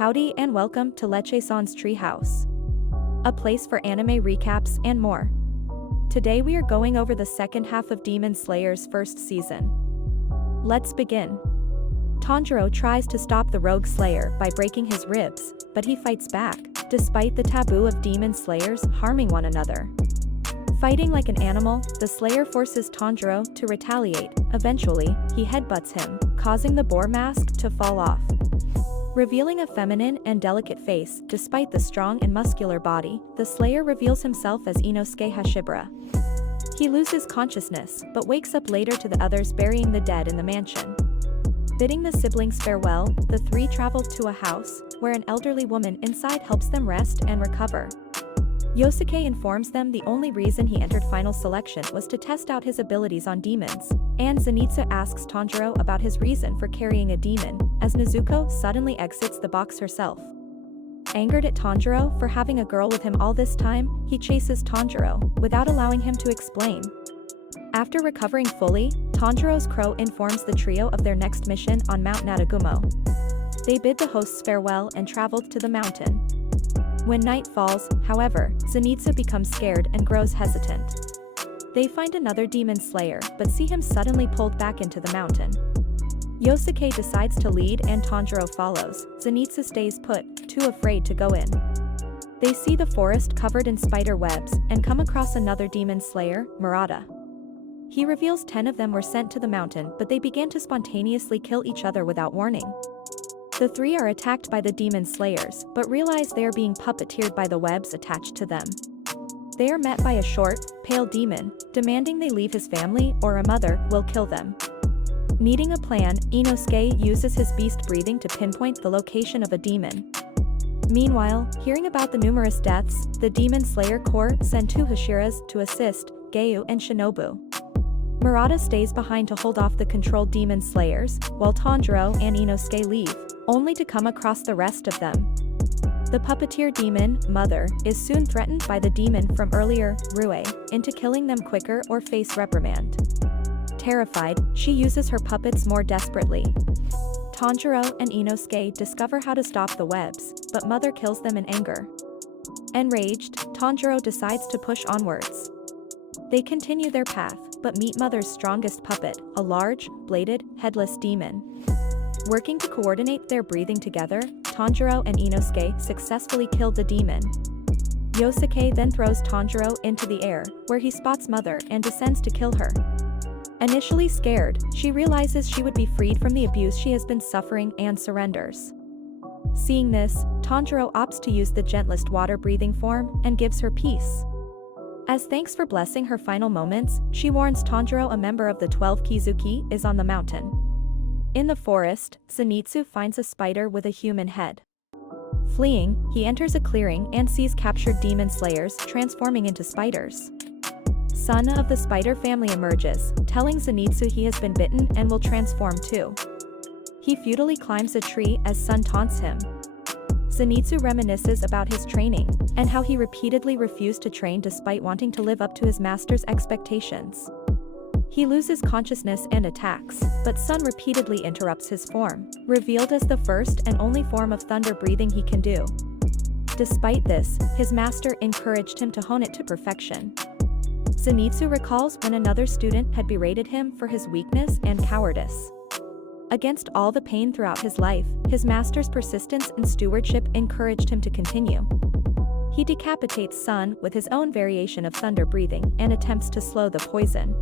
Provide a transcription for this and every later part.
Howdy and welcome to Leche-san's Treehouse, a place for anime recaps and more. Today we are going over the second half of Demon Slayer's first season. Let's begin. Tanjiro tries to stop the rogue slayer by breaking his ribs, but he fights back, despite the taboo of demon slayers harming one another. Fighting like an animal, the slayer forces Tanjiro to retaliate. Eventually, he headbutts him, causing the boar mask to fall off. Revealing a feminine and delicate face, despite the strong and muscular body, the slayer reveals himself as Inosuke Hashibara. He loses consciousness, but wakes up later to the others burying the dead in the mansion. Bidding the siblings farewell, the three travel to a house, where an elderly woman inside helps them rest and recover. Yosuke informs them the only reason he entered final selection was to test out his abilities on demons, and Zenitsu asks Tanjiro about his reason for carrying a demon, as Nezuko suddenly exits the box herself. Angered at Tanjiro for having a girl with him all this time, he chases Tanjiro, without allowing him to explain. After recovering fully, Tanjiro's crow informs the trio of their next mission on Mount Natagumo. They bid the hosts farewell and traveled to the mountain. When night falls, however, Zenitsu becomes scared and grows hesitant. They find another demon slayer, but see him suddenly pulled back into the mountain. Yosuke decides to lead and Tanjiro follows. Zenitsu stays put, too afraid to go in. They see the forest covered in spider webs, and come across another demon slayer, Murata. He reveals 10 of them were sent to the mountain, but they began to spontaneously kill each other without warning. The three are attacked by the demon slayers, but realize they are being puppeteered by the webs attached to them. They are met by a short, pale demon, demanding they leave his family or a mother will kill them. Needing a plan, Inosuke uses his beast breathing to pinpoint the location of a demon. Meanwhile, hearing about the numerous deaths, the demon slayer corps send two Hashiras to assist, Gyu and Shinobu. Murata stays behind to hold off the controlled demon slayers, while Tanjiro and Inosuke leave, only to come across the rest of them. The puppeteer demon, Mother, is soon threatened by the demon from earlier, Rue, into killing them quicker or face reprimand. Terrified, she uses her puppets more desperately. Tanjiro and Inosuke discover how to stop the webs, but Mother kills them in anger. Enraged, Tanjiro decides to push onwards. They continue their path, but meet Mother's strongest puppet, a large, bladed, headless demon. Working to coordinate their breathing together, Tanjiro and Inosuke successfully kill the demon. Yosuke then throws Tanjiro into the air, where he spots Mother and descends to kill her. Initially scared, she realizes she would be freed from the abuse she has been suffering and surrenders. Seeing this, Tanjiro opts to use the gentlest water-breathing form and gives her peace. As thanks for blessing her final moments, she warns Tanjiro a member of the 12 Kizuki is on the mountain. In the forest, Zenitsu finds a spider with a human head. Fleeing, he enters a clearing and sees captured demon slayers transforming into spiders. Son of the spider family emerges, telling Zenitsu he has been bitten and will transform too. He futilely climbs a tree as Sun taunts him. Zenitsu reminisces about his training, and how he repeatedly refused to train despite wanting to live up to his master's expectations. He loses consciousness and attacks, but Sun repeatedly interrupts his form, revealed as the first and only form of thunder breathing he can do. Despite this, his master encouraged him to hone it to perfection. Zenitsu recalls when another student had berated him for his weakness and cowardice. Against all the pain throughout his life, his master's persistence and stewardship encouraged him to continue. He decapitates Sun with his own variation of thunder breathing and attempts to slow the poison.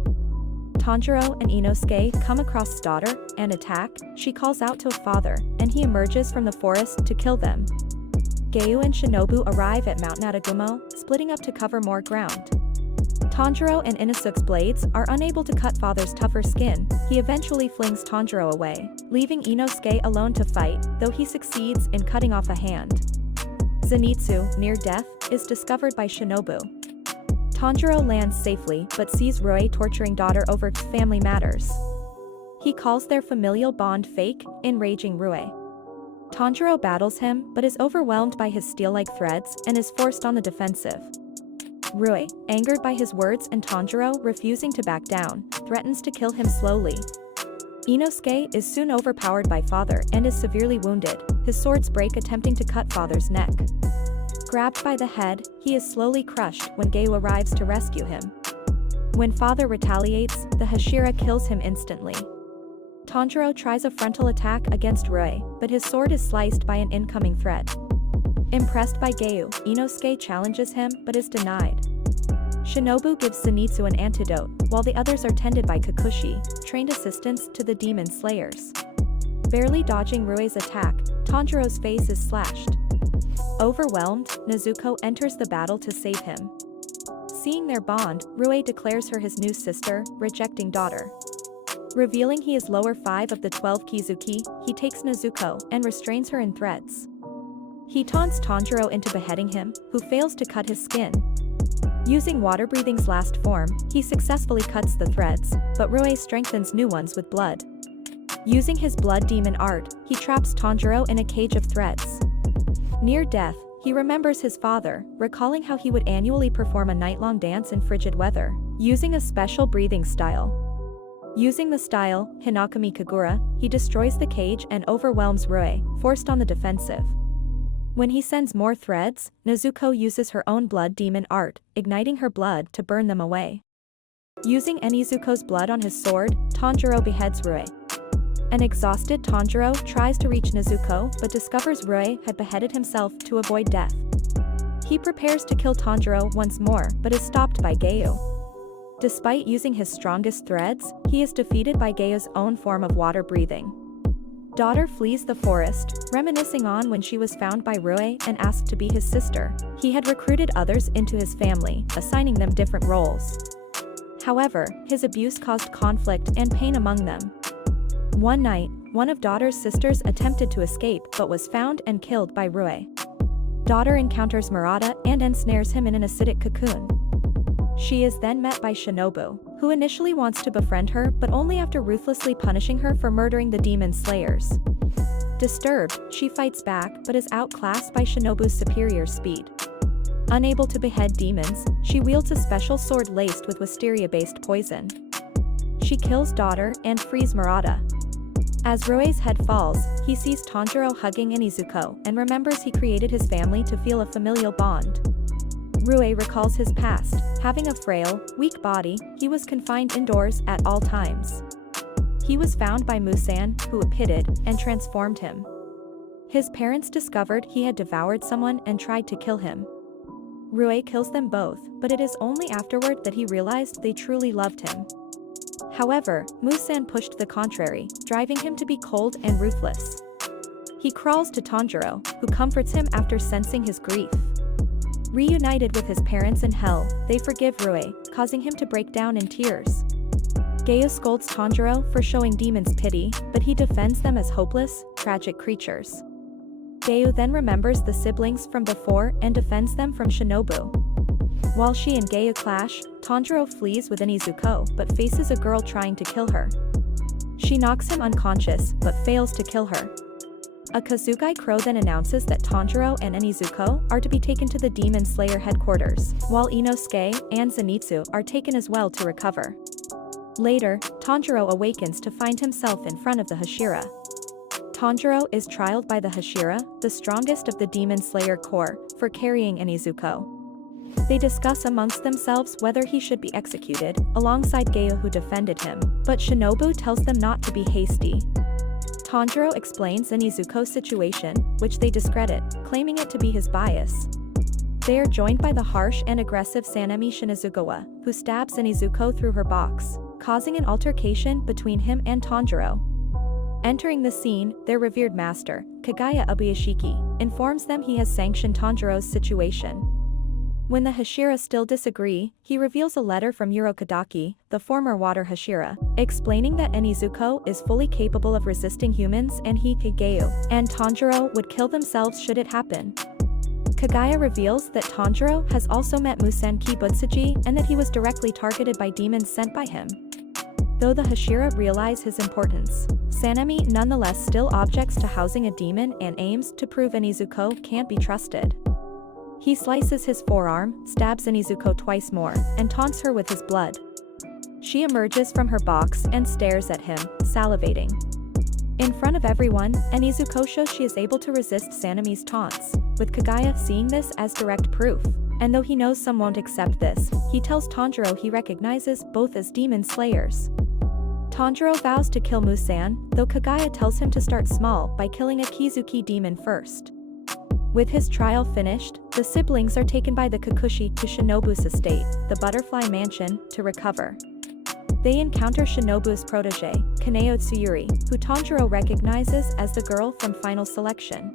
Tanjiro and Inosuke come across daughter and attack. She calls out to a father, and he emerges from the forest to kill them. Gyu and Shinobu arrive at Mount Natagumo, splitting up to cover more ground. Tanjiro and Inosuke's blades are unable to cut father's tougher skin. He eventually flings Tanjiro away, leaving Inosuke alone to fight, though he succeeds in cutting off a hand. Zenitsu, near death, is discovered by Shinobu. Tanjiro lands safely but sees Rue torturing daughter over family matters. He calls their familial bond fake, enraging Rue. Tanjiro battles him but is overwhelmed by his steel-like threads and is forced on the defensive. Rue, angered by his words and Tanjiro refusing to back down, threatens to kill him slowly. Inosuke is soon overpowered by father and is severely wounded. His swords break attempting to cut father's neck. Grabbed by the head, he is slowly crushed when Gayu arrives to rescue him. When father retaliates, the Hashira kills him instantly. Tanjiro tries a frontal attack against Rui, but his sword is sliced by an incoming threat. Impressed by Gayu, Inosuke challenges him but is denied. Shinobu gives Zenitsu an antidote, while the others are tended by Kikuchi, trained assistants to the demon slayers. Barely dodging Rui's attack, Tanjiro's face is slashed. Overwhelmed, Nezuko enters the battle to save him. Seeing their bond, Rui declares her his new sister, rejecting daughter. Revealing he is lower 5 of the 12 Kizuki, he takes Nezuko and restrains her in threads. He taunts Tanjiro into beheading him, who fails to cut his skin. Using water breathing's last form, he successfully cuts the threads, but Rui strengthens new ones with blood. Using his blood demon art, he traps Tanjiro in a cage of threads. Near death, he remembers his father, recalling how he would annually perform a night-long dance in frigid weather, using a special breathing style. Using the style, Hinakami Kagura, he destroys the cage and overwhelms Rui, forced on the defensive. When he sends more threads, Nezuko uses her own blood demon art, igniting her blood to burn them away. Using Enizuko's blood on his sword, Tanjiro beheads Rui. An exhausted Tanjiro tries to reach Nezuko but discovers Rui had beheaded himself to avoid death. He prepares to kill Tanjiro once more but is stopped by Gayu. Despite using his strongest threads, he is defeated by Gayu's own form of water breathing. Daughter flees the forest, reminiscing on when she was found by Rui and asked to be his sister. He had recruited others into his family, assigning them different roles. However, his abuse caused conflict and pain among them. One night, one of Daughter's sisters attempted to escape but was found and killed by Rui. Daughter encounters Murata and ensnares him in an acidic cocoon. She is then met by Shinobu, who initially wants to befriend her but only after ruthlessly punishing her for murdering the demon slayers. Disturbed, she fights back but is outclassed by Shinobu's superior speed. Unable to behead demons, she wields a special sword laced with wisteria-based poison. She kills Daughter and frees Murata. As Rui's head falls, he sees Tanjiro hugging Enizuko and remembers he created his family to feel a familial bond. Rui recalls his past. Having a frail, weak body, he was confined indoors at all times. He was found by Musan, who pitted and transformed him. His parents discovered he had devoured someone and tried to kill him. Rui kills them both, but it is only afterward that he realized they truly loved him. However, Musan pushed the contrary, driving him to be cold and ruthless. He crawls to Tanjiro, who comforts him after sensing his grief. Reunited with his parents in hell, they forgive Rui, causing him to break down in tears. Gayu scolds Tanjiro for showing demons pity, but he defends them as hopeless, tragic creatures. Gayu then remembers the siblings from before and defends them from Shinobu. While she and Gayu clash, Tanjiro flees with Enizuko but faces a girl trying to kill her. She knocks him unconscious but fails to kill her. A Kazugai crow then announces that Tanjiro and Enizuko are to be taken to the Demon Slayer headquarters, while Inosuke and Zenitsu are taken as well to recover. Later, Tanjiro awakens to find himself in front of the Hashira. Tanjiro is trialed by the Hashira, the strongest of the Demon Slayer Corps, for carrying Enizuko. They discuss amongst themselves whether he should be executed, alongside Gayu who defended him, but Shinobu tells them not to be hasty. Tanjiro explains Enizuko's situation, which they discredit, claiming it to be his bias. They are joined by the harsh and aggressive Sanemi Shinizugawa, who stabs Enizuko through her box, causing an altercation between him and Tanjiro. Entering the scene, their revered master, Kagaya Ubuyashiki, informs them he has sanctioned Tanjiro's situation. When the Hashira still disagree, he reveals a letter from Urokadaki, the former water Hashira, explaining that Enizuko is fully capable of resisting humans and he, Gayu, and Tanjiro would kill themselves should it happen. Kagaya reveals that Tanjiro has also met Musan Kibutsuji and that he was directly targeted by demons sent by him. Though the Hashira realize his importance, Sanemi nonetheless still objects to housing a demon and aims to prove Enizuko can't be trusted. He slices his forearm, stabs Enizuko twice more, and taunts her with his blood. She emerges from her box and stares at him, salivating. In front of everyone, Enizuko shows she is able to resist Sanemi's taunts, with Kaguya seeing this as direct proof. And though he knows some won't accept this, he tells Tanjiro he recognizes both as demon slayers. Tanjiro vows to kill Musan, though Kaguya tells him to start small by killing a Kizuki demon first. With his trial finished, the siblings are taken by the Kikushi to Shinobu's estate, the Butterfly Mansion, to recover. They encounter Shinobu's protege, Kaneo Tsuyuri, who Tanjiro recognizes as the girl from Final Selection.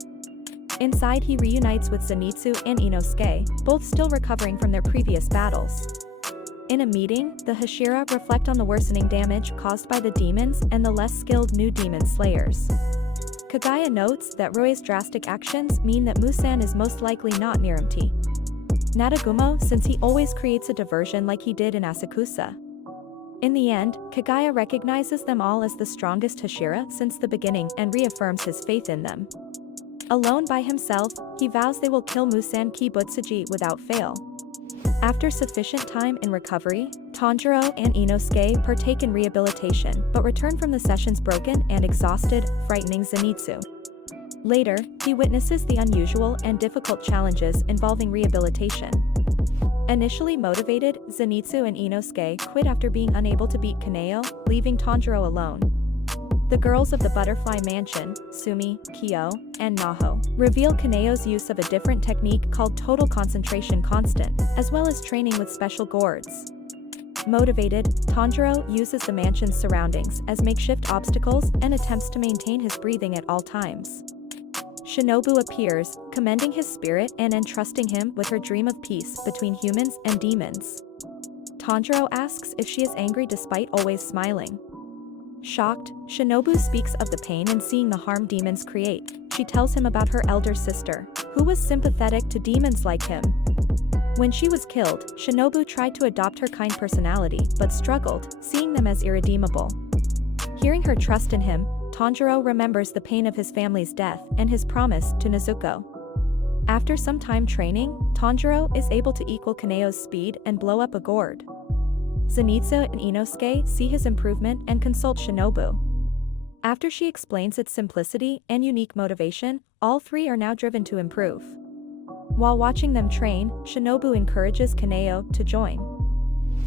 Inside he reunites with Zenitsu and Inosuke, both still recovering from their previous battles. In a meeting, the Hashira reflect on the worsening damage caused by the demons and the less skilled new demon slayers. Kaguya notes that Roi's drastic actions mean that Musan is most likely not Niramti. Natagumo, since he always creates a diversion like he did in Asakusa. In the end, Kaguya recognizes them all as the strongest Hashira since the beginning and reaffirms his faith in them. Alone by himself, he vows they will kill Musan Kibutsuji without fail. After sufficient time in recovery, Tanjiro and Inosuke partake in rehabilitation but return from the sessions broken and exhausted, frightening Zenitsu. Later, he witnesses the unusual and difficult challenges involving rehabilitation. Initially motivated, Zenitsu and Inosuke quit after being unable to beat Kaneo, leaving Tanjiro alone. The girls of the Butterfly Mansion, Sumi, Kyo, and Naho, reveal Kaneo's use of a different technique called Total Concentration Constant, as well as training with special gourds. Motivated, Tanjiro uses the mansion's surroundings as makeshift obstacles and attempts to maintain his breathing at all times. Shinobu appears, commending his spirit and entrusting him with her dream of peace between humans and demons. Tanjiro asks if she is angry despite always smiling. Shocked, Shinobu speaks of the pain in seeing the harm demons create. She tells him about her elder sister, who was sympathetic to demons like him. When she was killed, Shinobu tried to adopt her kind personality but struggled, seeing them as irredeemable. Hearing her trust in him, Tanjiro remembers the pain of his family's death and his promise to Nezuko. After some time training, Tanjiro is able to equal Kaneo's speed and blow up a gourd. Zenitsu and Inosuke see his improvement and consult Shinobu. After she explains its simplicity and unique motivation, all three are now driven to improve. While watching them train, Shinobu encourages Kaneo to join.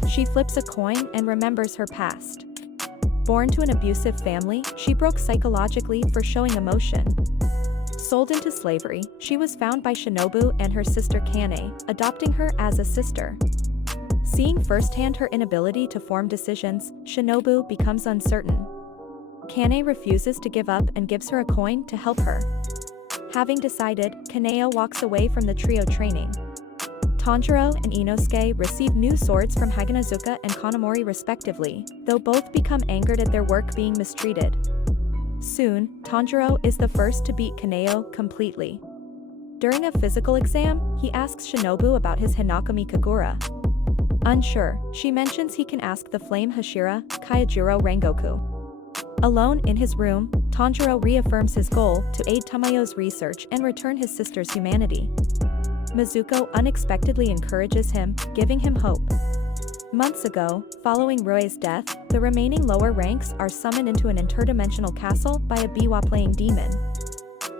She flips a coin and remembers her past. Born to an abusive family, she broke psychologically for showing emotion. Sold into slavery, she was found by Shinobu and her sister Kane, adopting her as a sister. Seeing firsthand her inability to form decisions, Shinobu becomes uncertain. Kane refuses to give up and gives her a coin to help her. Having decided, Kaneo walks away from the trio training. Tanjiro and Inosuke receive new swords from Haganazuka and Kanamori respectively, though both become angered at their work being mistreated. Soon, Tanjiro is the first to beat Kaneo completely. During a physical exam, he asks Shinobu about his Hinakami Kagura. Unsure, she mentions he can ask the Flame Hashira, Kyojuro Rengoku. Alone in his room, Tanjiro reaffirms his goal to aid Tamayo's research and return his sister's humanity. Mizuko unexpectedly encourages him, giving him hope. Months ago, following Roi's death, the remaining lower ranks are summoned into an interdimensional castle by a biwa-playing demon.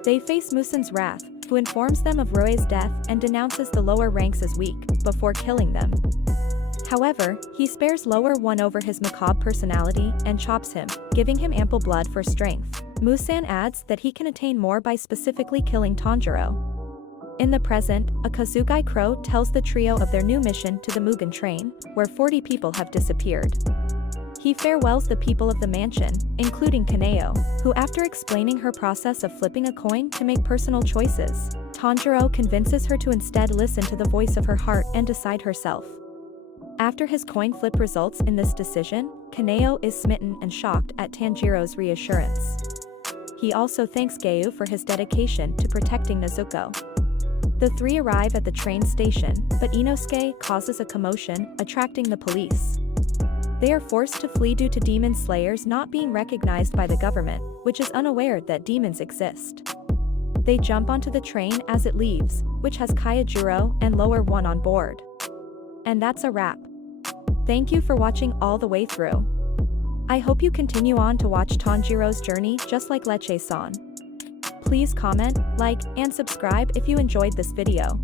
They face Musan's wrath, who informs them of Roi's death and denounces the lower ranks as weak, before killing them. However, he spares lower one over his macabre personality and chops him, giving him ample blood for strength. Musan adds that he can attain more by specifically killing Tanjiro. In the present, a Kazugai crow tells the trio of their new mission to the Mugen train, where 40 people have disappeared. He farewells the people of the mansion, including Kaneo, who after explaining her process of flipping a coin to make personal choices, Tanjiro convinces her to instead listen to the voice of her heart and decide herself. After his coin flip results in this decision, Kaneo is smitten and shocked at Tanjiro's reassurance. He also thanks Geu for his dedication to protecting Nezuko. The three arrive at the train station, but Inosuke causes a commotion, attracting the police. They are forced to flee due to demon slayers not being recognized by the government, which is unaware that demons exist. They jump onto the train as it leaves, which has Kyojuro and Lower One on board. And that's a wrap. Thank you for watching all the way through. I hope you continue on to watch Tanjiro's journey just like Leche-san. Please comment, like, and subscribe if you enjoyed this video.